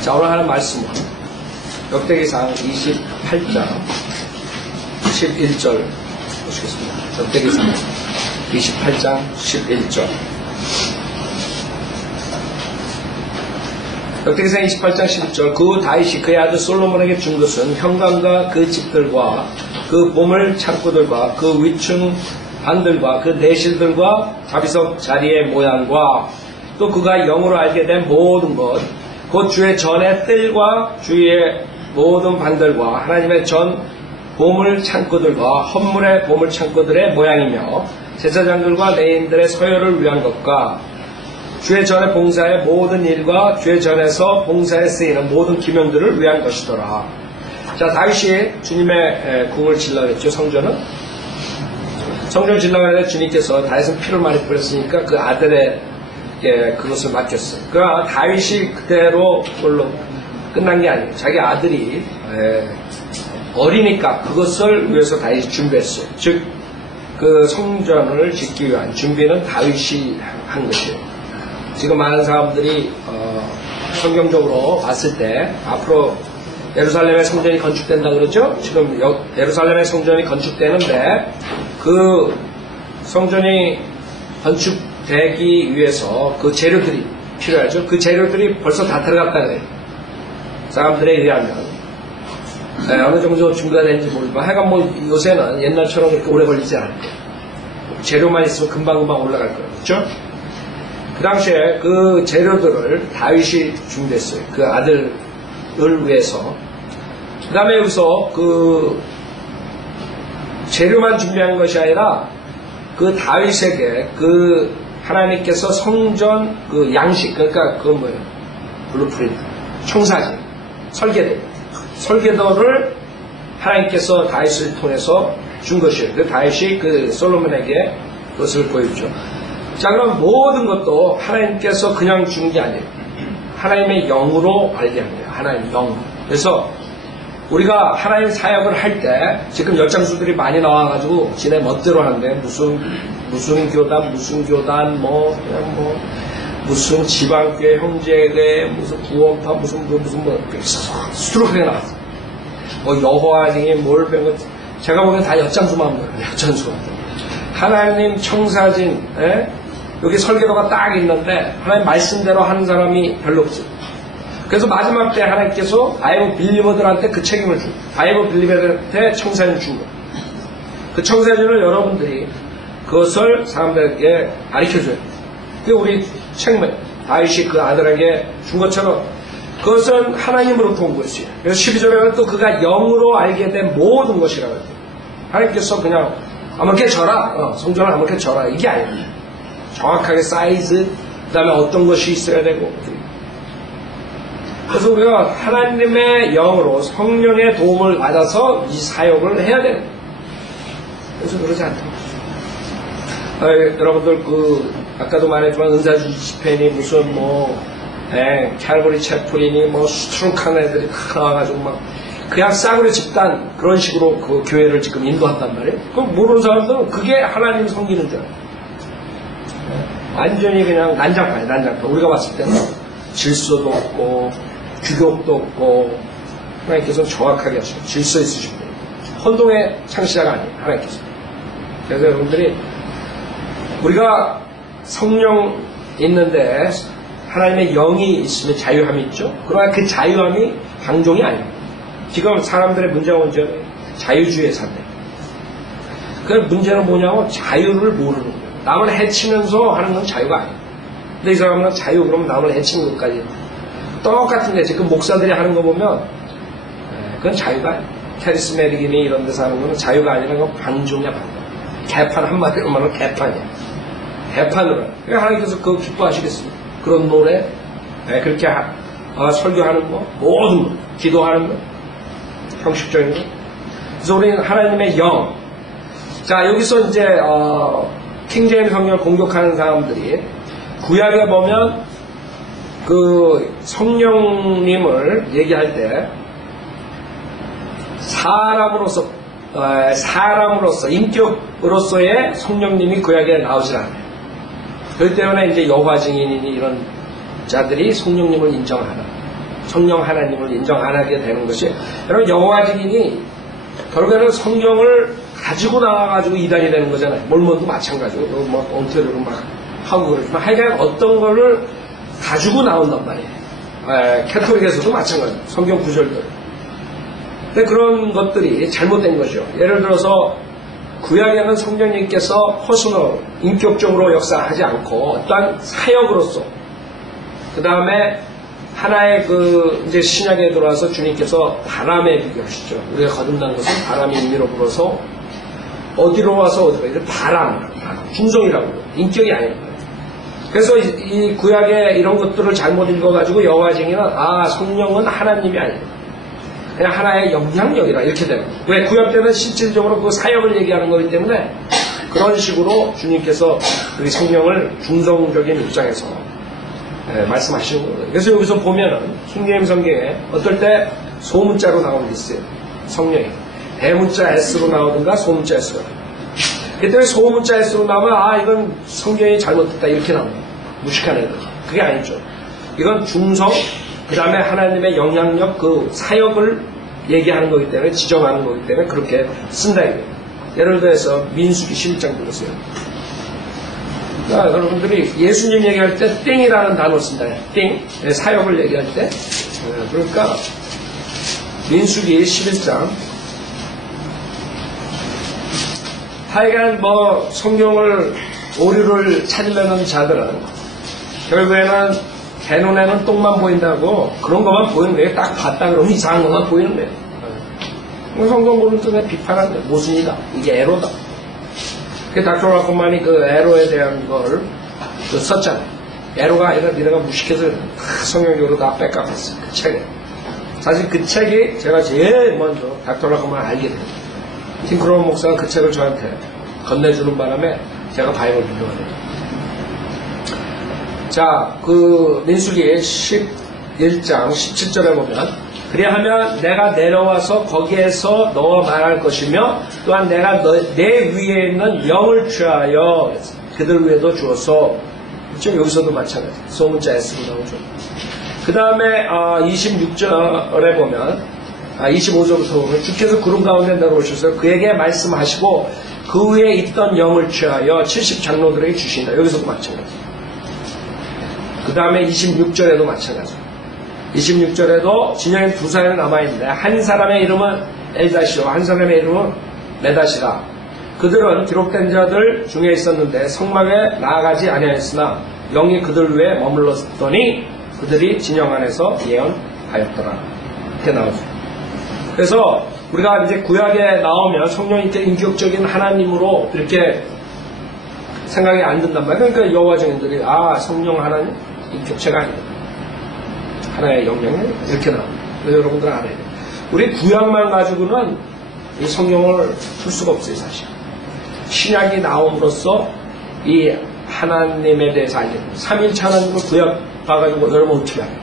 자, 오늘 하는 말씀은 역대기상 28장 11절 보시겠습니다. 역대기상 28장 11절. 역대기상 28장 11절. 그 다윗이 그의 아들 솔로몬에게 준 것은 현관과 그 집들과 그 보물 창고들과 그 위층 방들과 그 내실들과 자비석 자리의 모양과 또 그가 영으로 알게 된 모든 것, 곧 주의 전의 뜰과 주의 모든 방들과 하나님의 전 보물 창고들과 헌물의 보물 창고들의 모양이며 제사장들과 레위인들의 서열을 위한 것과 주의 전의 봉사의 모든 일과 주의 전에서 봉사에 쓰이는 모든 기명들을 위한 것이더라. 자, 다윗이 주님의 궁을 질러냈죠. 성전은 질러야 할 주님께서 다윗은 피를 많이 뿌렸으니까 그 아들의 그것을 맡겼어요. 그러나 다윗이 그대로 그걸로 끝난 게 아니에요. 자기 아들이 어리니까 그것을 위해서 다윗이 준비했어요. 즉, 그 성전을 짓기 위한 준비는 다윗이 한 것이에요. 지금 많은 사람들이 성경적으로 봤을 때 앞으로 예루살렘의 성전이 건축된다 그러죠? 지금 예루살렘의 성전이 건축되는데 그 성전이 건축되기 위해서 그 재료들이 필요하죠. 그 재료들이 벌써 다 들어갔다 그래요. 사람들에 의하면 어느 정도 준비가 되는지 모르지만 하여간 뭐 요새는 옛날처럼 그렇게 오래 걸리지 않을 거예요. 재료만 있으면 금방금방 올라갈 거예요. 그렇죠? 그 당시에 그 재료들을 다윗이 준비했어요. 그 아들을 위해서. 그 다음에 여기서 그 재료만 준비한 것이 아니라 그 다윗에게 그 하나님께서 성전 그 양식, 그러니까 그 뭐예요? 블루프린트, 청사진, 설계도를 하나님께서 다윗을 통해서 준 것이에요. 그 다윗이 그 솔로몬에게 그것을 보여주죠. 자, 그럼 모든 것도 하나님께서 그냥 준 게 아니에요. 하나님의 영으로 알게 합니다. 하나님 영. 그래서 우리가 하나님 사역을 할 때 지금 열장수들이 많이 나와가지고 지네 멋대로 하는데 무슨 교단 무슨 지방교회 형제교회 무슨 구원파 무슨 수두룩하게 나왔어. 뭐 여호와쟁이 뭘 배운 것 제가 보기엔 다 엿장수만 보여요. 엿장수. 하나님 청사진 여기 설계도가 딱 있는데 하나님 말씀대로 하는 사람이 별로 없어요. 그래서 마지막 때 하나님께서 바이블 빌리버들한테 그 책임을 준 거예요. 바이블 빌리버들한테 청사진을 준 거예요. 그 청사진을 여러분들이 그것을 사람들에게 가르쳐줘야 돼요. 그게 우리 책임, 다윗이 그 아들에게 준 것처럼 그것은 하나님으로부터 온 것이에요. 그래서 12절에는 또 그가 영으로 알게 된 모든 것이라고 해요. 하나님께서 그냥 아무렇게 져라, 성전을 아무렇게 져라, 이게 아니에요. 정확하게 사이즈, 그 다음에 어떤 것이 있어야 되고. 그래서 우리가 하나님의 영으로 성령의 도움을 받아서 이 사역을 해야 돼요. 그래서 그러지 않다. 여러분들 아까도 말했지만 은사주의 집회니 무슨 캘버리 채플이니 수트룩한 애들이 다 나와가지고 그냥 싸구려 집단 그런 식으로 그 교회를 지금 인도한단 말이에요. 그럼 모르는 사람들은 그게 하나님 섬기는 줄 알아요. 완전히 그냥 난장판이에요. 우리가 봤을 때는 질서도 없고 규격도 없고 하나님께서 정확하게 하시고 질서 있으신 분이에요. 혼동의 창시자가 아니에요. 하나님께서. 그래서 여러분들이 우리가 성령 있는데 하나님의 영이 있으면 자유함이 있죠. 그러나 그 자유함이 방종이 아닙니다. 지금 사람들의 문제가 뭐냐면 자유주의에 산대. 그 문제는 뭐냐면 자유를 모르는 거예요. 남을 해치면서 하는 건 자유가 아니에요. 근데 이 사람은 자유 그러면 남을 해치는 것까지 똑같은데 지금 목사들이 하는 거 보면 그건 자유가 아니에요. 캐리스메릭이니 이런 데서 하는 거는 자유가 아니라 그건 방종이야. 방종. 개판 한마디로 말하면 개판이야. 개판으로. 하나님께서 그거 기뻐하시겠습니까? 그런 노래, 그렇게 설교하는 거, 모든 거, 기도하는 거, 형식적인 거. 그래서 우리는 하나님의 영. 자, 여기서 이제 킹제임스 성경을 공격하는 사람들이 구약에 보면 그 성령님을 얘기할 때 사람으로서 인격으로서의 성령님이 구약에 나오질 않아요. 그렇기 때문에 이제 여호와 증인이니 이런 자들이 성령님을 인정하는. 성령 하나님을 인정 안 하게 되는 것이, 여러분 여호와 증인이 결국에는 성경을 가지고 나와가지고 이단이 되는 거잖아요. 몰몬도 마찬가지고 뭐 엉터리로 막 하고 그러지만 하여간 어떤 거를 가지고 나온단 말이에요. 캐톨릭에서도 마찬가지예요. 성경 구절들. 근데 그런 것들이 잘못된 거죠. 예를 들어서 구약에는 성령님께서 퍼스널, 인격적으로 역사하지 않고 어떠한 사역으로서, 그 다음에 하나의 이제 신약에 들어와서 주님께서 바람에 비교하시죠. 우리가 거듭난 것은 바람이 임의로 불어서 어디로 와서 어디로, 이제 바람, 중성이라고 해요. 인격이 아니에요. 그래서 이 구약의 이런 것들을 잘못 읽어가지고 여호와 증인은 성령은 하나님이 아니에요. 그냥 하나의 영향력이라 이렇게 되는 거예요. 왜? 구약 때는 실질적으로 그 사역을 얘기하는 거기 때문에 그런 식으로 주님께서 그 성령을 중성적인 입장에서 말씀하시는 거예요. 그래서 여기서 보면은 킹제임스 성경에 어떨 때 소문자로 나오는 게 있어요. 성령이. 대문자 S로 나오든가 소문자 S로 나오든가. 그때 소문자 S로 나오면 이건 성경이 잘못됐다 이렇게 나옵니다. 무식한 애들. 그게 아니죠. 이건 중성, 그 다음에 하나님의 영향력, 그 사역을 얘기하는 거기 때문에, 지정하는 거기 때문에 그렇게 쓴다 이거예요. 예를 들어서 민수기 11장 들으세요. 여러분들이 예수님 얘기할 때 띵이라는 단어 쓴다. 띵. 사역을 얘기할 때. 그러니까 민수기 11장. 하여간 성경을 오류를 찾으려는 자들은 결국에는 개 눈에는 똥만 보인다고 그런 것만 보이는 거예요. 딱 봤다 그러면 이상한 것만 보이는 거예요. 성경 보는 쪽에 비판하는 거예요. 모순이다. 이게 에로다. 그 닥터 라코만이 그 에로에 대한 걸 썼잖아요. 에로가 아니라 니네가 무식해서 성경적으로 다 뺏겨갔어요. 그 책에. 사실 그 책이 제가 제일 먼저 닥터 라코만 알게 됩니다. 팀 크로우 목사가 그 책을 저한테 건네주는 바람에 제가 바이블 비교가 돼요. 자, 그 민수기 11장 17절에 보면, 그리하면 내가 내려와서 거기에서 너와 말할 것이며 또한 내가 내 위에 있는 영을 취하여 그들 위에도 주어서, 그렇죠? 여기서도 마찬가지. 소문자 S로 나오죠. 그 다음에 26절에 보면 25절부터 보면 주께서 구름 가운데 내려오셔서 그에게 말씀하시고 그 위에 있던 영을 취하여 70장로들에게 주신다. 여기서도 마찬가지. 그 다음에 26절에도 마찬가지. 26절에도 진영에 두 사람이 남아있는데 한 사람의 이름은 엘다시오, 한 사람의 이름은 메다시라. 그들은 기록된 자들 중에 있었는데 성막에 나아가지 아니하였으나 영이 그들 위에 머물렀더니 그들이 진영 안에서 예언하였더라. 이렇게 나오죠. 그래서 우리가 이제 구약에 나오면 성령이 인격적인 하나님으로 이렇게 생각이 안 든단 말이에요. 그러니까 여호와 증인들이 성령 하나님 인격체가 아니다. 하나의 영향이 이렇게 나옵니다. 여러분들은 알아야 돼요. 우리 구약만 가지고는 이 성령을 풀 수가 없어요, 사실. 신약이 나옴으로써 이 하나님에 대해서 알게 됩니다. 3일차 하나님을 구약 봐가지고 여러분 어떻게 알아요?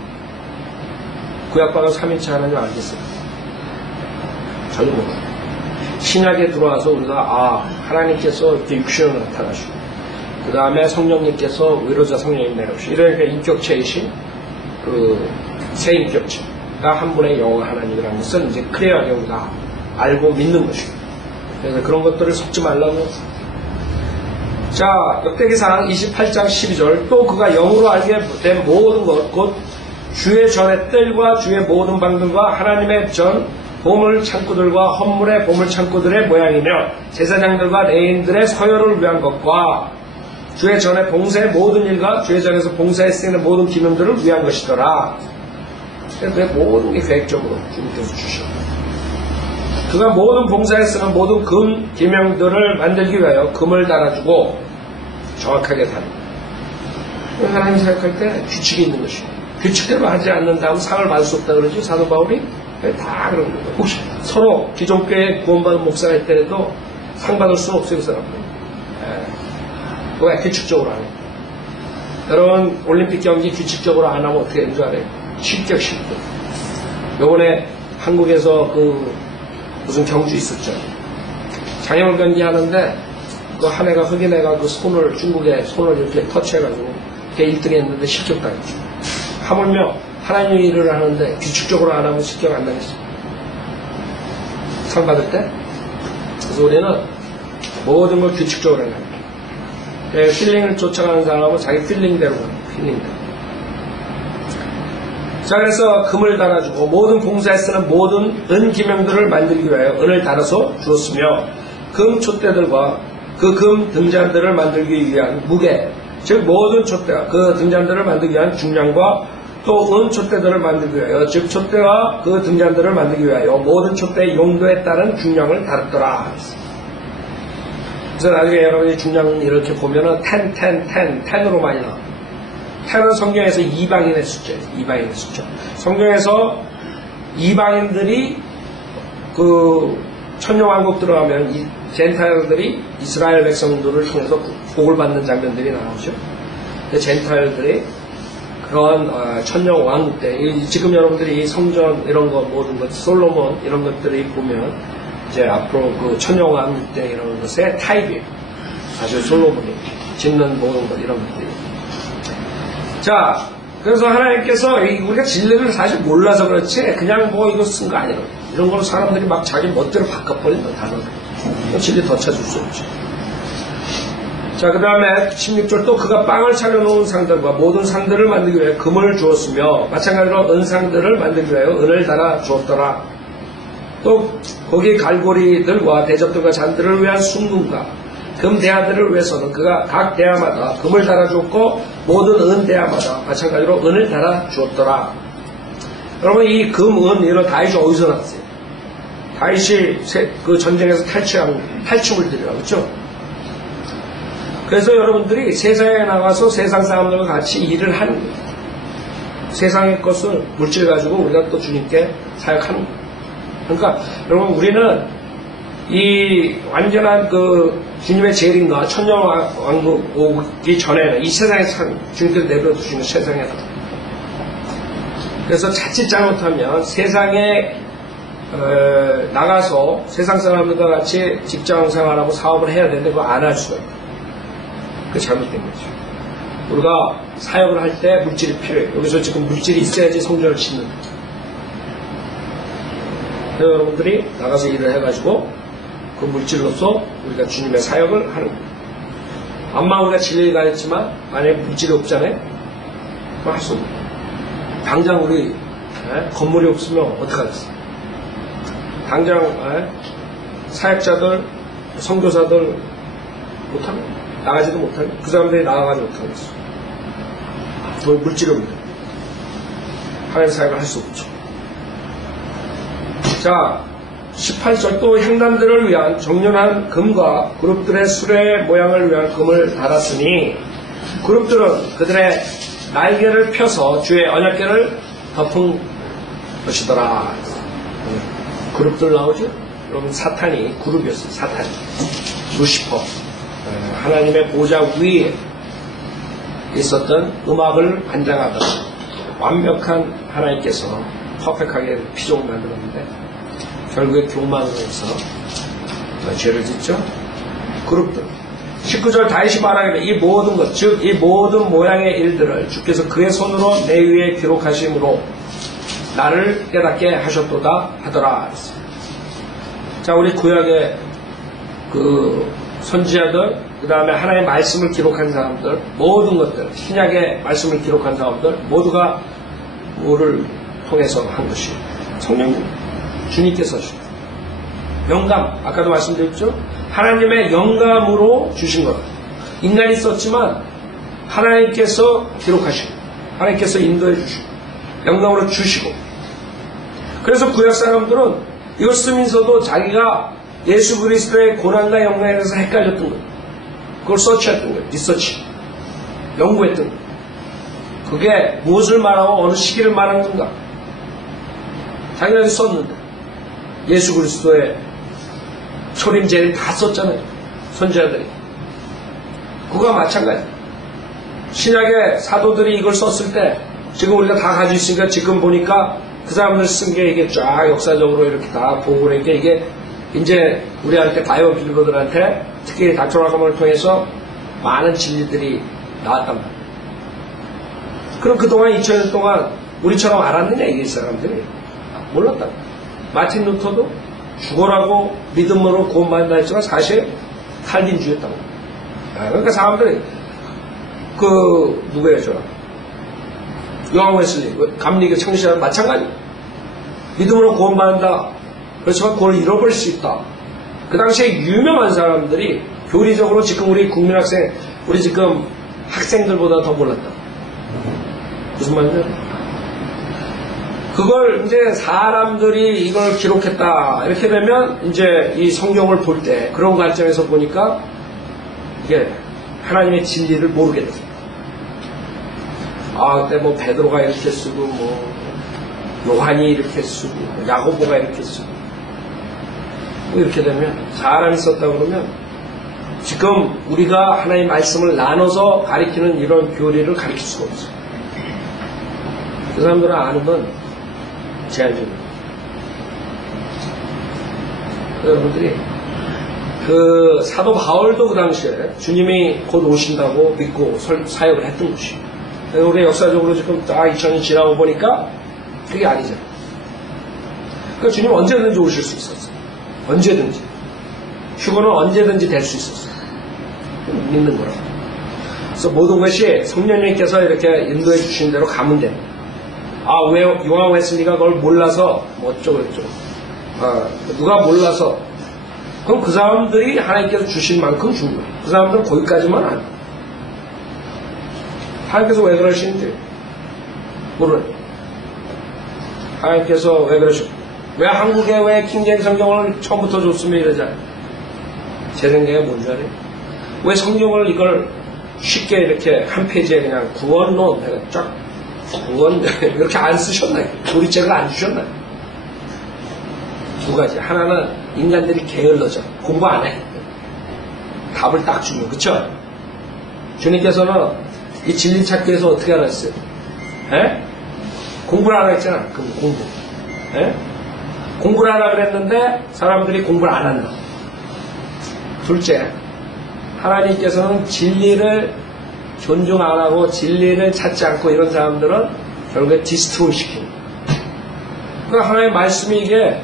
구약 봐가지고 3일차 하나님 알겠어요? 전혀 몰라요. 신약에 들어와서 우리가 하나님께서 이렇게 육신으로 나타나시고 그 다음에 성령님께서 위로자 성령님 내려오시고 이러니까 인격체이신 그 새 인격체가 한 분의 여호와 하나님이라는 것은 이제 클리어하게 우리가 알고 믿는 것입니다. 그래서 그런 것들을 섞지 말라고. 자, 역대기상 28장 12절 또 그가 영으로 알게 된 모든 것 곧 주의 전의 뜰과 주의 모든 방들과 하나님의 전 보물 창고들과 헌물의 보물 창고들의 모양이며 제사장들과 레인들의 서열을 위한 것과 주의 전에 봉사의 모든 일과 주의 전에서 봉사에 쓰이는 모든 기능들을 위한 것이더라. 그래서 모든 게 계획적으로 주님께서 주셔요. 그가 모든 봉사에 쓰는 모든 금 기명들을 만들기 위하여 금을 달아주고 정확하게 다루고 하나님 생각할 때 규칙이 있는 것이고 규칙대로 하지 않는다면 상을 받을 수 없다 그러죠. 사도 바울이 다 그런 거예요. 혹시 서로 기존 교회 구원받은 목사가 있더라도 상 받을 수는 없어요. 그 사람들. 왜 규칙적으로 안 해요? 여러분 올림픽 경기 규칙적으로 안 하면 어떻게 되는 줄 알아요? 실격. 요번에 한국에서 무슨 경주 있었죠. 장애물 경기 하는데 그 한 애가 흑인 애가 그 손을 중국의 손을 이렇게 터치해가지고 걔 1등 했는데 실격당했죠. 하물며 하나님의 일을 하는데 규칙적으로 안 하면 실격 안 나겠어. 상 받을 때. 그래서 우리는 모든 걸 규칙적으로 해야 돼. 필링을 쫓아가는 사람은 자기 필링대로 가는 거야. 필링대로. 자, 그래서 금을 달아주고 모든 봉사에 쓰는 모든 은 기명들을 만들기 위하여 은을 달아서 주었으며 금 촛대들과 그 금 등잔들을 만들기 위한 무게, 즉 모든 촛대와 그 등잔들을 만들기 위한 중량과 또 은 촛대들을 만들기 위하여 즉 촛대와 그 등잔들을 만들기 위하여 모든 촛대의 용도에 따른 중량을 다뤘더라. 그래서 나중에 여러분이 중량을 이렇게 보면은 10으로 많이 나와. 10은 성경에서 이방인의 숫자예요. 이방인의 숫자. 성경에서 이방인들이 그 천년왕국 들어가면 이 젠타일들이 이스라엘 백성들을 통해서 복을 받는 장면들이 나오죠. 젠타일들이 그런 천년왕국 때 지금 여러분들이 성전 이런 거 모든 것 솔로몬 이런 것들이 보면 이제 앞으로 그 천년왕국 때 이런 것의 타입이에요. 사실 솔로몬이 짓는 모든 것 이런 것들이. 자, 그래서 하나님께서 우리가 진리를 사실 몰라서 그렇지 그냥 뭐 이거 쓴 거 아니에요. 이런 걸로 사람들이 막 자기 멋대로 바꿔버린다 단어를. 진리 더 찾을 수 없죠. 자, 그 다음에 16절 또 그가 빵을 차려놓은 상들과 모든 상들을 만들기 위해 금을 주었으며 마찬가지로 은상들을 만들기 위하여 은을 달아 주었더라. 또 거기 갈고리들과 대접들과 잔들을 위한 순금과 금 대야들을 위해서는 그가 각 대야마다 금을 달아주었고 모든 은 대야마다 마찬가지로 은을 달아주었더라. 여러분 이 금, 은 이런 다윗이 어디서 났어요? 다윗이 그 전쟁에서 탈춤을 들여요. 그렇죠? 그래서 여러분들이 세상에 나가서 세상 사람들과 같이 일을 하는 거예요. 세상의 것을 물질 가지고 우리가 또 주님께 사역하는 거예요. 그러니까 여러분 우리는 이 완전한 그 주님의 재림과 천년왕국 오기 전에는 이 세상에 주님께서 내버려 두시는 세상에 그래서 자칫 잘못하면 세상에 나가서 세상 사람들과 같이 직장 생활하고 사업을 해야 되는데 그거 안 할 수가 있다. 그게 잘못된 거죠. 우리가 사역을 할 때 물질이 필요해요. 여기서 지금 물질이 있어야지 성전을 짓는 거죠. 그래서 여러분들이 나가서 일을 해가지고 그 물질로서 우리가 주님의 사역을 하는 거예요. 암만 우리가 진리를 가졌지만 만약에 물질이 없잖아요. 그럼 할 수 없는 거예요. 당장 우리 건물이 없으면 어떡하겠어요. 당장 사역자들, 선교사들 못하는 거예요. 나가지도 못하는 거예요. 그 사람들이 나가지 못하겠어요. 물질이 없는 거예요. 하나님 사역을 할 수 없죠. 자, 18절 또 행단들을 위한 정연한 금과 그룹들의 수레 모양을 위한 금을 달았으니 그룹들은 그들의 날개를 펴서 주의 언약궤를 덮은 것이더라. 그룹들 나오죠? 여러분 사탄이 그룹이었어요. 사탄이. 루시퍼. 하나님의 보좌 위에 있었던 음악을 관장하던 완벽한 하나님께서 퍼펙하게 피조를 만들었는데 결국에 교만으로 해서 죄를 짓죠. 그룹들. 19절 다윗이 말하기를 이 모든 것, 즉 이 모든 모양의 일들을 주께서 그의 손으로 내 위에 기록하심으로 나를 깨닫게 하셨도다 하더라. 자, 우리 구약의 그 선지자들, 그 다음에 하나님의 말씀을 기록한 사람들, 모든 것들, 신약의 말씀을 기록한 사람들 모두가 뭐를 통해서 한 것이 성령님, 주님께서 하신 영감, 아까도 말씀드렸죠? 하나님의 영감으로 주신 것. 인간이 썼지만 하나님께서 기록하시고 하나님께서 인도해 주시고 영감으로 주시고 그래서 구약 사람들은 이걸 쓰면서도 자기가 예수 그리스도의 고난과 영광에 대해서 헷갈렸던 거예요. 그걸 서치했던 거예요. 리서치. 연구했던 거예요. 그게 무엇을 말하고 어느 시기를 말하는 건가. 자기가 썼는데 예수 그리스도의 초림 제일 다 썼잖아요. 선지자들이. 그거와 마찬가지. 신약의 사도들이 이걸 썼을 때 지금 우리가 다 가지고 있으니까 지금 보니까 그 사람들 쓴 게 이게 쫙 역사적으로 이렇게 다 보고 그러니까 이게 이제 우리한테 바이오 빌더들한테 특히 닥터라감을 통해서 많은 진리들이 나왔단 말이에요. 그럼 그동안 2000년 동안 우리처럼 알았느냐 이게 사람들이. 몰랐다. 마틴 루터도 죽어라고 믿음으로 구원받는다 했지만 사실 칼빈주의였다고. 그러니까 사람들이 누구예요 저 요한 웨슬리 감리교 창시자는 마찬가지. 믿음으로 구원받는다. 그렇지만 그걸 잃어버릴 수 있다. 그 당시에 유명한 사람들이 교리적으로 지금 우리 국민학생 우리 지금 학생들보다 더 몰랐다. 무슨 말인지 그걸 이제 사람들이 이걸 기록했다 이렇게 되면 이제 이 성경을 볼 때 그런 관점에서 보니까 이게 하나님의 진리를 모르게 됐어요. 그때 뭐 베드로가 이렇게 쓰고 뭐 요한이 이렇게 쓰고 야고보가 이렇게 쓰고 뭐 이렇게 되면 사람이 썼다 그러면 지금 우리가 하나님의 말씀을 나눠서 가리키는 이런 교리를 가리킬 수가 없어요. 그 사람들은 아는 건 제한적이에요. 여러분들이 그 사도 바울도 그 당시에 주님이 곧 오신다고 믿고 사역을 했던 것이에요. 우리 역사적으로 지금 딱 2000년 지나고 보니까 그게 아니잖아요. 그러니까 주님 언제든지 오실 수 있었어요. 언제든지. 휴거는 언제든지 될 수 있었어요. 믿는 거라고. 그래서 모든 것이 성령님께서 이렇게 인도해 주신 대로 가면 돼. 왜 요한 웨슬리가 그걸 몰라서 뭐 어쩌고저쩌고. 누가 몰라서. 그럼 그 사람들이 하나님께서 주신 만큼 준 거예요. 그 사람들은 거기까지만 안 해요. 하나님께서 왜 그러시는지 모르요. 하나님께서 왜 그러시고 왜 한국에 왜 킹제임 성경을 처음부터 줬으면 이러잖아요. 제 생각에 뭔지 알아요? 왜 성경을 이걸 쉽게 이렇게 한 페이지에 그냥 구원론 쫙 구원 이렇게 안 쓰셨나요? 조리책을 안 주셨나요? 두 가지. 하나는 인간들이 게을러져. 공부 안 해. 답을 딱 주면. 그쵸? 주님께서는 이 진리 찾기 위해서 어떻게 알았어요? 에? 공부를 하라 했잖아. 그럼 공부. 에? 공부를 하라 그랬는데 사람들이 공부를 안 한다. 둘째, 하나님께서는 진리를 존중 안 하고 진리를 찾지 않고 이런 사람들은 결국에 디스트로이 시킵니다. 그러니까 하나님의 말씀이 이게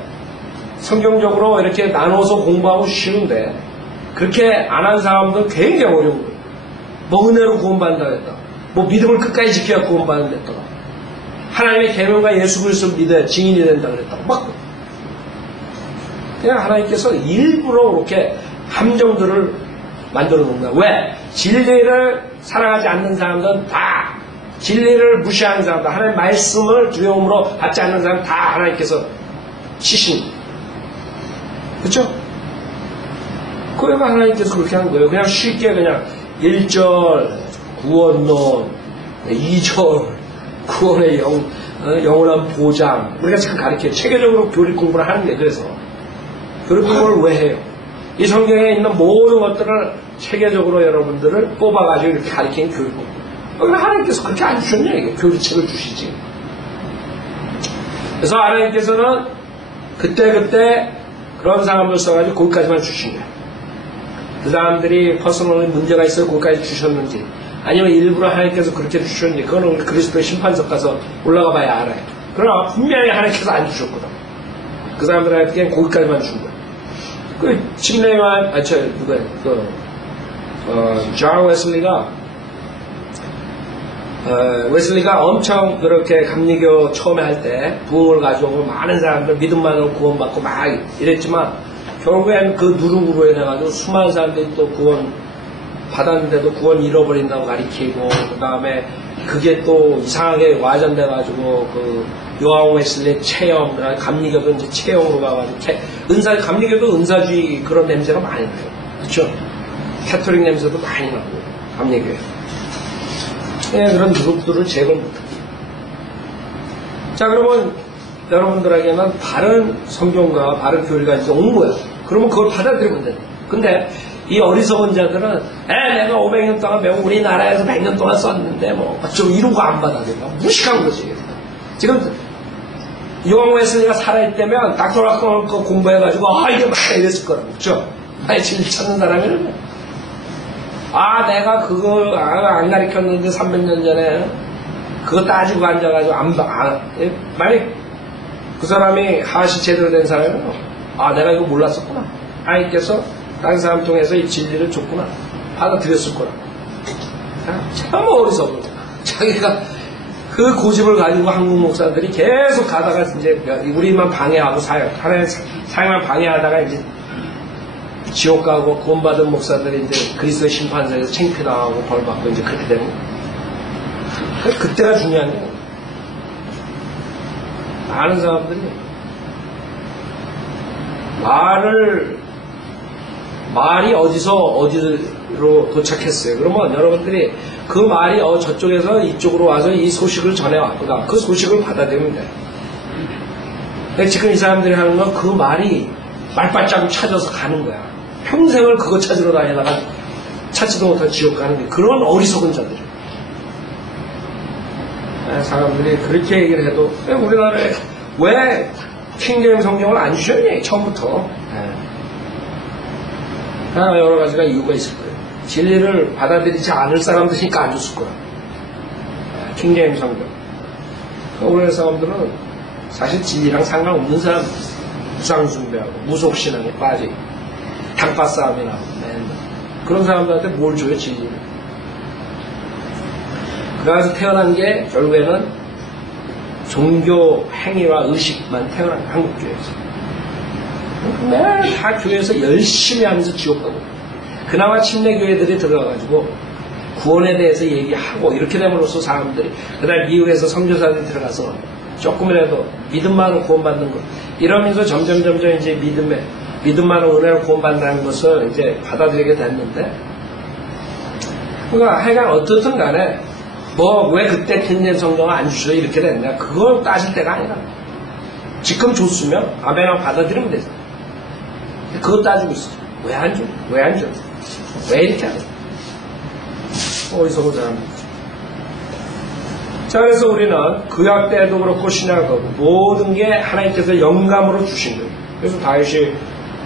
성경적으로 이렇게 나눠서 공부하고 쉬운데 그렇게 안 한 사람들은 굉장히 어려운 거예요. 뭐 은혜로 구원받는다 했다. 뭐 믿음을 끝까지 지켜야 구원받는다 했다. 하나님의 계명과 예수 그리스도를 믿어야 증인이 된다 그랬다. 막 그냥 하나님께서 일부러 그렇게 함정들을 만들어 놓는 거야. 왜? 진리를 사랑하지 않는 사람들은 다 진리를 무시하는 사람들, 하나님의 말씀을 두려움으로 받지 않는 사람 다 하나님께서 치신. 그렇죠? 그러니까 하나님께서 그렇게 한 거예요. 그냥 쉽게 그냥 1절 구원론, 2절 구원의 영원한 보장. 우리가 지금 가르쳐요. 체계적으로 교리 공부를 하는데 그래서 교리 공부를 왜 해요? 이 성경에 있는 모든 것들을 체계적으로 여러분들을 뽑아가지고 이렇게 가르치는 교리 공부. 그러니까 하나님께서 그렇게 안 주셨냐 이게 교리책을 주시지. 그래서 하나님께서는 그때 그런 사람들 써가지고 거기까지만 주신 거예요. 그 사람들이 퍼스널리 문제가 있어서 거기까지 주셨는지 아니면 일부러 하나님께서 그렇게 주셨는지 그거는 우리 그리스도의 심판석 가서 올라가 봐야 알아요. 그러나 분명히 하나님께서 안 주셨거든. 그 사람들한테 거기까지만 준 거예요. 그 침례요한 존 웨슬리가 엄청 그렇게 감리교 처음에 할 때 부흥을 가지고 많은 사람들 믿음만으로 구원받고 막 이랬지만 결국엔 그 누룩으로 인해가지고 수많은 사람들이 또 구원 받았는데도 구원 잃어버린다고 가리키고 그 다음에 그게 또 이상하게 와전돼가지고 그 요한 웨슬리의 체형, 감리교도 이제 체형으로 가가지고 감리교도 은사주의 그런 냄새가 많이 나요. 그렇죠? 캐토릭 냄새도 많이 나고 감리교에. 그런 누룩들을 제거를 못합니다. 자, 그러면 여러분들에게는 바른 성경과 바른 교리가 이제 온 거야. 그러면 그걸 받아들이면 돼. 근데 이 어리석은 자들은 내가 500년 동안 배우고 우리나라에서 100년 동안 썼는데 뭐 좀 이런 거 안 받아들여. 무식한 거지. 지금 요한 웨슬리가 살아있다면 닥터락을 공부해가지고 이게 막 이랬을 거라고. 그렇죠? 진리 찾는 사람이라면 내가 그거 안 가르쳤는데 300년 전에 그거 따지고 앉아가지고 만약 그 사람이 하시 제대로 된 사람이면 내가 이거 몰랐었구나. 하나님께서 다른 사람 통해서 이 진리를 줬구나. 받아들였을 거라. 참 어리석은 거야. 자기가 그 고집을 가지고 한국 목사들이 계속 가다가 이제 우리만 방해하고 하나님 사역만 방해하다가 이제 지옥 가고 구원받은 목사들이 이제 그리스도의 심판서에서 창피당하고 벌받고 이제 그렇게 되는 거예요. 그때가 중요한 거예요. 많은 사람들이 말이 어디로 도착했어요. 그러면 여러분들이 그 말이 저쪽에서 이쪽으로 와서 이 소식을 전해왔구나. 그 소식을 받아들이면 돼요. 근데 지금 이 사람들이 하는 건 그 말이 말발자국 찾아서 가는 거야. 평생을 그거 찾으러 다니다가 찾지도 못한 지옥 가는 게 그런 어리석은 자들이에요. 사람들이 그렇게 얘기를 해도 우리나라에 왜 킹제임 성경을 안 주셨니? 처음부터. 여러 가지가 이유가 있을 거예요. 진리를 받아들이지 않을 사람들이니까 안 줬을 거예요. 킹제임 성경. 우리나라 사람들은 사실 진리랑 상관없는 사람들이 있어요. 우상숭배하고 무속신앙에 빠지고 당파싸움이나 맨날 그런 사람들한테 뭘 줘요? 진리를. 그래서 태어난 게 결국에는 종교 행위와 의식만 태어난 한국교회에서 매일 다 교회에서 열심히 하면서 지옥 가고 그나마 침례교회들이 들어가가지고 구원에 대해서 얘기하고 이렇게 됨으로써 사람들이 그다음 미국에서 선교사들이 들어가서 조금이라도 믿음만으로 구원받는 것 이러면서 점점 이제 믿음만으로 은혜로 구원받는다는 것을 이제 받아들이게 됐는데 그러니까 하여간 어떻든 간에 왜 그때 킹제임 성경을 안 주셔 이렇게 됐냐 그걸 따질 때가 아니라 지금 줬으면 아멘하고 받아들이면 되죠. 그거 따지고 있어. 왜 안 줘? 왜 이렇게 안 줘? 어디서 보자면 자 그래서 우리는 구약 때도 그렇고 신약도 모든 게 하나님께서 영감으로 주신 거예요. 그래서 다윗이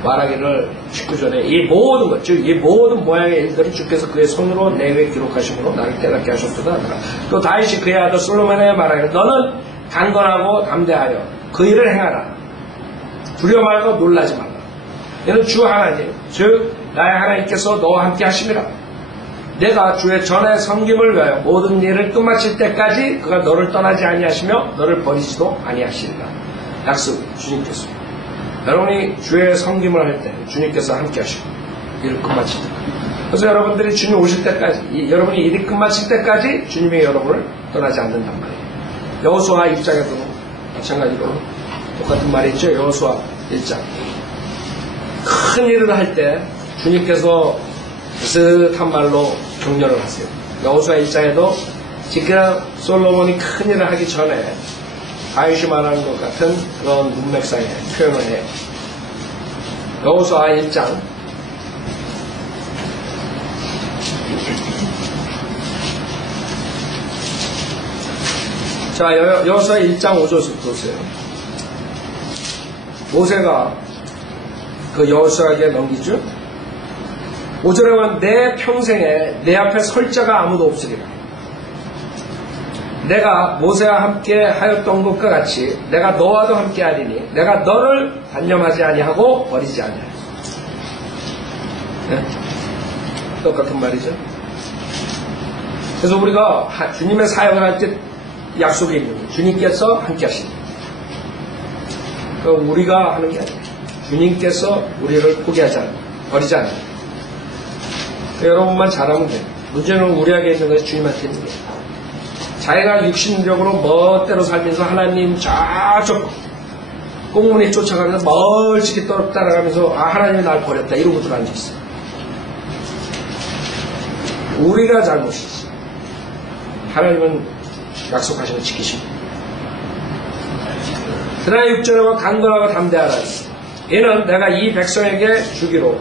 말하기를 19절에 이 모든 것, 즉 이 모든 모양의 일들을 주께서 그의 손으로 내게 기록하심으로 나를 깨닫게 하셨도다 하더라. 또 다윗이 그의 아들 솔로몬에게 말하기를 너는 강건하고 담대하여 그 일을 행하라. 두려워 말고 놀라지 말라. 이는 주 하나님, 즉 나의 하나님께서 너와 함께 하심이라. 내가 주의 전에 섬김을 위하여 모든 일을 끝마칠 때까지 그가 너를 떠나지 아니하시며 너를 버리지도 아니하시리라. 약속 주님께서. 여러분이 주의 섬김을 할 때 주님께서 함께 하시고 일을 끝마칠 때까지. 그래서 여러분들이 주님 오실 때까지 여러분이 일이 끝마칠 때까지 주님이 여러분을 떠나지 않는단 말이에요. 여호수아 1장에도 마찬가지로 똑같은 말이 있죠. 여호수아 1장. 큰 일을 할 때 주님께서 비슷한 말로 격려를 하세요. 여호수아 1장에도 지금 솔로몬이 큰 일을 하기 전에 다윗이 말하는 것 같은 그런 문맥상의 표현을 해요. 여호수아 1장 자 여호수아 1장 5절부터 보세요. 모세가 그 여호수아에게 넘기죠. 5절에 보면 내 평생에 내 앞에 설 자가 아무도 없으리라. 내가 모세와 함께 하였던 것과 같이 내가 너와도 함께 하리니 내가 너를 단념하지 아니하고 버리지 아니하리. 네? 똑같은 말이죠. 그래서 우리가 주님의 사역을 할 때 약속이 있는 거예요. 주님께서 함께 하십니다. 그러니까 우리가 하는 게 아니에요. 주님께서 우리를 포기하지 않아요. 버리지 않아요. 그러니까 여러분만 잘하면 돼요. 문제는 우리에게 있는 것이 주님한테 있는 거예요. 자기가 육신적으로 멋대로 살면서 하나님 저쪽 꽁무니 쫓아가면서 멀찍이 따라가면서 하나님이 날 버렸다 이러고 들어 앉아있어요. 우리가 잘못이지. 하나님은 약속하신 걸 지키십니다. 그러나 6절에 보면 강건하고 담대하라. 이는 내가 이 백성에게 주기로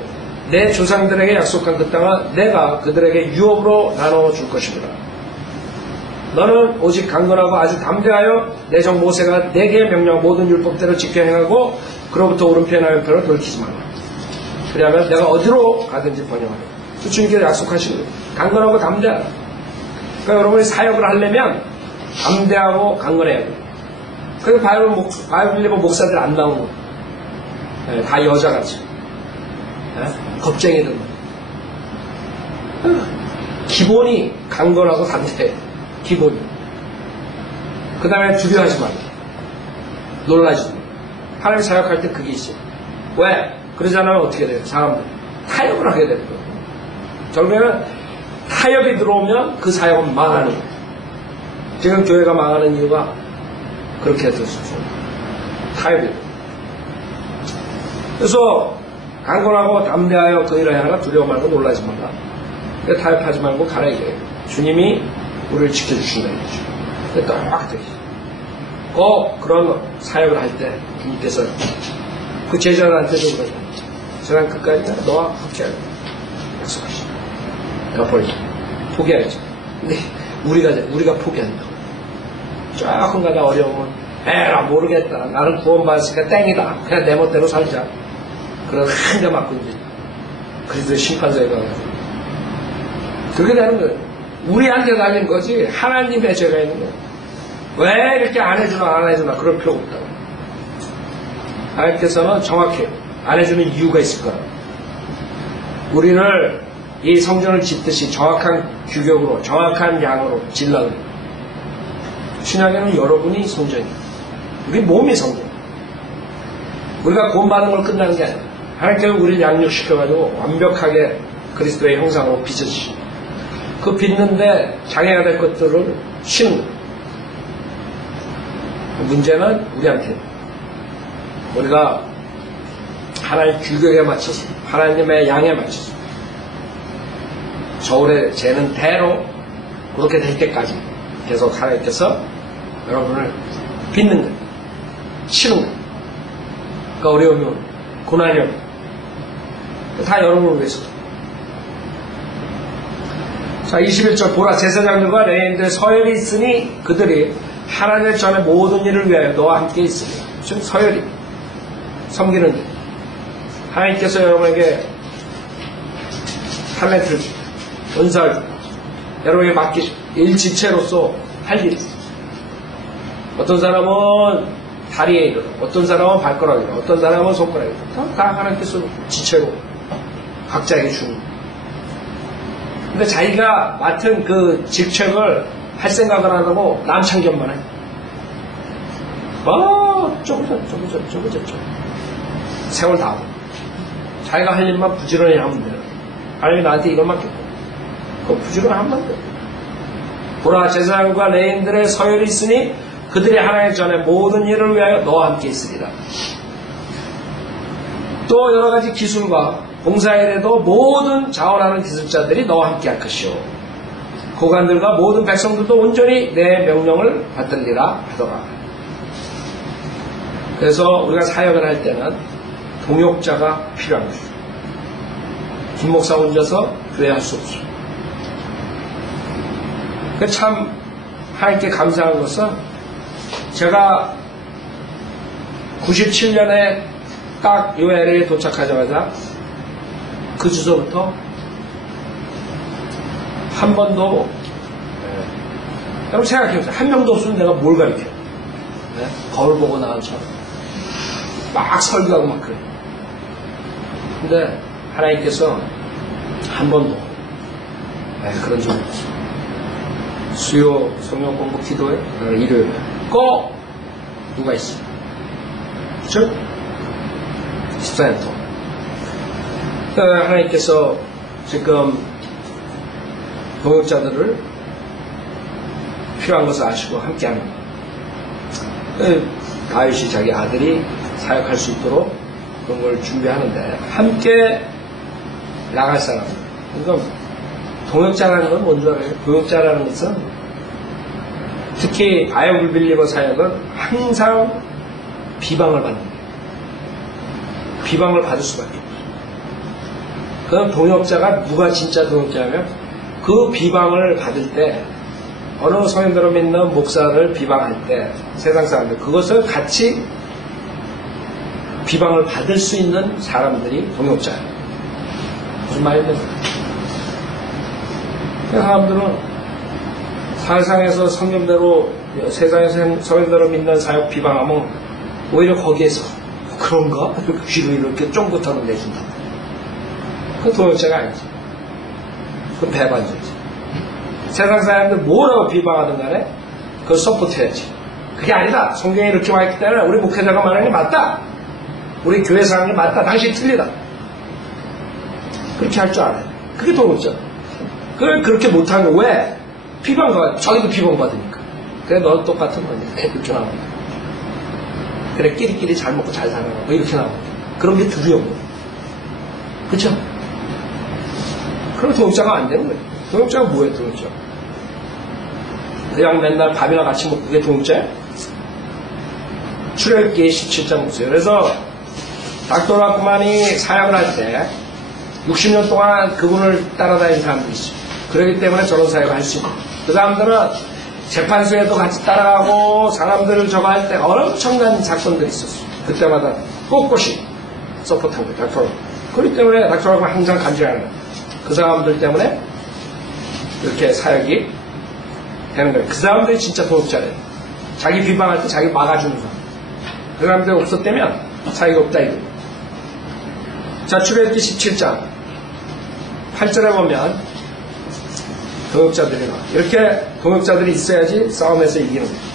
내 조상들에게 약속한 그 땅은 내가 그들에게 유업으로 나눠 줄 것입니다. 너는 오직 강건하고 아주 담대하여 내 종 모세가 내게 명령한 모든 율법대로 지켜 행하고 그로부터 오른편이나 왼편을 돌이키지 말라. 그러면 내가 어디로 가든지 번영하라. 주님께서 약속하시는 거예요. 강건하고 담대하라. 그러니까 여러분이 사역을 하려면 담대하고 강건해야 돼. 그래서 바이블 목사들 안 나오는 거. 네, 다 여자같이. 네? 겁쟁이들. 기본이 강건하고 담대해. 기본이. 그 다음에 두려워하지 말고. 놀라지 말고. 하나님 사역할 때 그게 있어요. 왜? 그러지 않으면 어떻게 돼요? 사람들. 타협을 하게 되는 거예요. 결국에는 타협이 들어오면 그 사역은 망하는 거예요. 지금 교회가 망하는 이유가 그렇게 됐었죠. 타협이. 그래서 강건하고 담대하여 그 일을 하라. 두려워 말고 놀라지 말라. 타협하지 말고 가라 이거예요. 주님이 우리를 지켜주신다는 거죠. 그게 똑같아요. 그런 사역을 할 때 주님께서 그 제자들한테도 그러죠. 세상 끝까지 너와 함께하라. 약속하시죠. 내가 버리지. 포기하지. 근데 우리가 포기한다고. 조금 가다 어려우면 에라 모르겠다. 나는 구원받았으니까 땡이다. 그냥 내 멋대로 살자. 그런 한대 맞고 이제 그리스도의 심판서에 가가지고 그렇게 되는 거예요. 우리한테 달린 거지 하나님의 죄가 있는 거예요. 왜 이렇게 안 해주나 그럴 필요 없다고. 하나님께서는 정확해요. 안 해주는 이유가 있을 거라고. 우리를 이 성전을 짓듯이 정확한 규격으로 정확한 양으로 질러요. 신약에는 여러분이 성전이에요. 우리 몸이 성전. 우리가 구원받는 걸 끝나는 게 아니에요. 하나님께서 우리를 양육시켜가지고 완벽하게 그리스도의 형상으로 빚어주시고 그 빚는데 장애가 될 것들을 쉬는 거예요. 문제는 우리한테 우리가 하나님의 규격에 맞춰서 하나님의 양에 맞춰서 저울에 재는 대로 그렇게 될 때까지 계속 하나님께서 여러분을 빚는 거예요. 치는 거예요. 그러니까 어려움이 오고 고난이 오고 다 여러분을 위해서. 자 21절 보라 제사장들과 레위인들의 서열이 있으니 그들이 하나님의 전에 모든 일을 위하여 너와 함께 있으리. 지금 서열이 섬기는 일. 하나님께서 여러분에게 탤런트를 은사를 주고 여러분에게 맡기신 일지체로서 할 일이 있어요. 어떤 사람은 다리에 이르러 어떤 사람은 발가락에 이르러 어떤 사람은 손가락에 이르러 다 하나님께서 지체로 각자에게 주는 거예요. 근데 자기가 맡은 그 직책을 할 생각을 안 하고 남창견만 해. 저거저 세월 다 하고 자기가 할 일만 부지런히 하면 돼요. 하나님이 나한테 이걸 맡겼고 그거 부지런히 하면 돼요. 보라 제사장과 레위인들의 서열이 있으니 그들이 하나님 전에 모든 일을 위하여 너와 함께 있으리라. 또 여러가지 기술과 봉사일에도 모든 자원하는 기술자들이 너와 함께 할 것이요 고관들과 모든 백성들도 온전히 내 명령을 받들리라 하더라. 그래서 우리가 사역을 할 때는 동역자가 필요한 거죠. 김 목사 혼자서 교회 할 수 없죠. 참 하나님께 감사한 것은 제가 97년에 딱 요 LA에 도착하자마자 그 주소부터 한 번도 여러분 생각해보세요. 한 명도 없으면 내가 뭘 가르쳐? 거울 보고 나온 처럼 막 설교하고 막 그래. 근데 하나님께서 한 번도 그런 적이 없어요. 수요 성령 공부 기도회 일요일에 꼭 누가 있어요? 그렇죠? 14년 동안 하나님께서 지금 동역자들을 필요한 것을 아시고 함께하는 다윗이 자기 아들이 사역할 수 있도록 그런 걸 준비하는데 함께 나갈 사람. 그러니까 동역자라는 건 뭔지 알아요? 동역자라는 것은 특히 바이블 빌리버 사역은 항상 비방을 받는 거예요. 비방을 받을 수밖에 없어요. 그럼 동역자가 누가 진짜 동역자냐면 그 비방을 받을 때 어느 성인들을 믿는 목사를 비방할 때 세상 사람들 그것을 같이 비방을 받을 수 있는 사람들이 동역자예요. 무슨 말인지 사람들은 사회상에서 성경대로 세상에서 성인들을 믿는 사역 비방하면 오히려 거기에서 그런가? 귀로 이렇게 쫑긋하고 내준다. 그건 동역자가 아니지. 그건 배반자지. 세상 사람들 뭐라고 비방하든 간에 그걸 서포트해야지. 그게 아니다. 성경에 이렇게 와있기 때문에 우리 목회자가 말하는 게 맞다. 우리 교회 사람이 맞다. 당신이 틀리다. 그렇게 할 줄 알아요. 그게 동역자. 그걸 그렇게 못하는 거 왜? 비방받아. 자기도 비방받으니까. 그래, 너는 똑같은 거니. 그렇게 나오는 거야. 그래, 끼리끼리 잘 먹고 잘 사는 거. 뭐 이렇게 나오는 거야. 그런 게 두려운 거야. 그쵸? 그럼 동역자가 안 되는 거야. 동역자가 뭐예요, 동역자? 그냥 맨날 밥이나 같이 먹고 그게 동역자야? 출애굽기 17장 보세요. 그래서 닥터라크만이 사역을 할 때 60년 동안 그분을 따라다니는 사람들이 있어요. 그렇기 때문에 저런 사역을 할 수 있는 거예요. 그 사람들은 재판소에도 같이 따라가고 사람들을 저거 할 때 엄청난 사건들이 있었어요. 그때마다 꼿꼿이 서포트한 거예요. 닥터라크. 그렇기 때문에 닥터라크가 항상 간증하는 거예요. 그 사람들 때문에 이렇게 사역이 되는 거예요. 그 사람들이 진짜 동역자래요. 자기 비방할 때 자기 막아주는 사람. 그 사람들이 없었다면 사역이 없다 이거예요. 자, 출애굽기 17장 8절에 보면 동역자들이 나와. 이렇게 동역자들이 있어야지 싸움에서 이기는 거예요.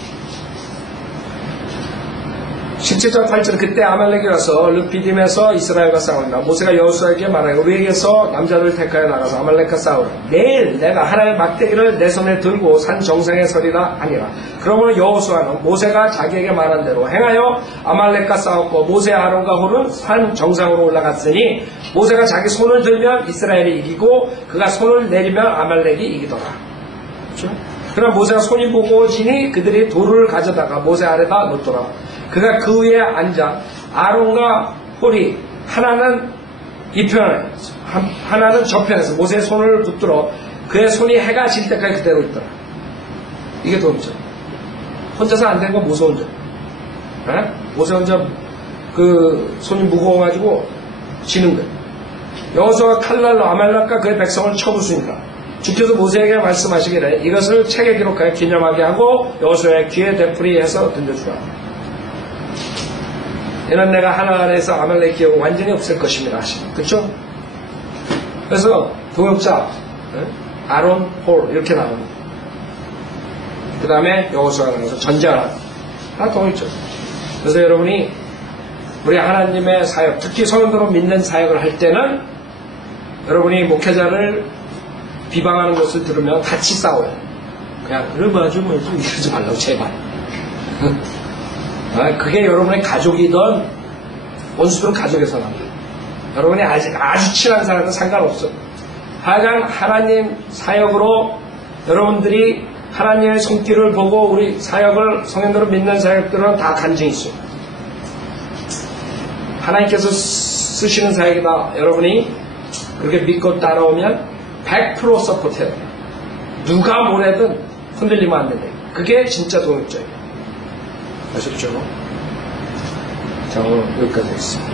17장 8절 그때 아말렉이 와서 르피딤에서 이스라엘과 싸운다. 모세가 여호수아에게 말하여 우리에게서 남자를 택하여 나가서 아말렉과 싸우라. 내일 내가 하나의 막대기를 내 손에 들고 산 정상에 서리라 하니라. 그러므로 여호수아는 모세가 자기에게 말한 대로 행하여 아말렉과 싸웠고 모세 아론과 홀은 산 정상으로 올라갔으니 모세가 자기 손을 들면 이스라엘이 이기고 그가 손을 내리면 아말렉이 이기더라. 그렇죠? 그러나 모세가 손이 무거워지니 그들이 돌을 가져다가 모세 아래다 놓더라. 그가 그 위에 앉아 아론과 홀이 하나는 이 편에 하나는 저 편에서 모세의 손을 붙들어 그의 손이 해가 질 때까지 그대로 있더라. 이게 동역자. 혼자서 안 되는 건 모세 혼자. 모세 혼자 그 손이 무거워가지고 지는 거예요. 여호수아가 칼날로 아말렉과 그의 백성을 쳐부수니까 주께서 모세에게 말씀하시기를 이것을 책에 기록하여 기념하게 하고 여호수아의 귀에 되풀이해서 들려주라. 이는 내가 하나 아래에서 아말렉 기업을 완전히 없앨 것입니다 하시는. 그렇죠? 그래서 동역자 아론, 홀 이렇게 나옵니다. 그 다음에 여호수아가 나와서 전쟁하라. 다 동역자. 그래서 여러분이 우리 하나님의 사역, 특히 성도로 믿는 사역을 할 때는 여러분이 목회자를 비방하는 것을 들으면 같이 싸워요. 그냥 그래 맞아 뭐 이러지 말라고 제발. 그게 여러분의 가족이든 원수들은 가족에서 납니다. 여러분이 아주 친한 사람은 상관없어. 하여간 하나님 사역으로 여러분들이 하나님의 손길을 보고 우리 사역을 성인들을 믿는 사역들은 다 간증이 있어요. 하나님께서 쓰시는 사역이다. 여러분이 그렇게 믿고 따라오면 100% 서포트해야 돼요. 누가 뭐래든 흔들리면 안 된다. 그게 진짜 동역자예요. 아셨죠? 자, 오늘 여기까지 하겠습니다.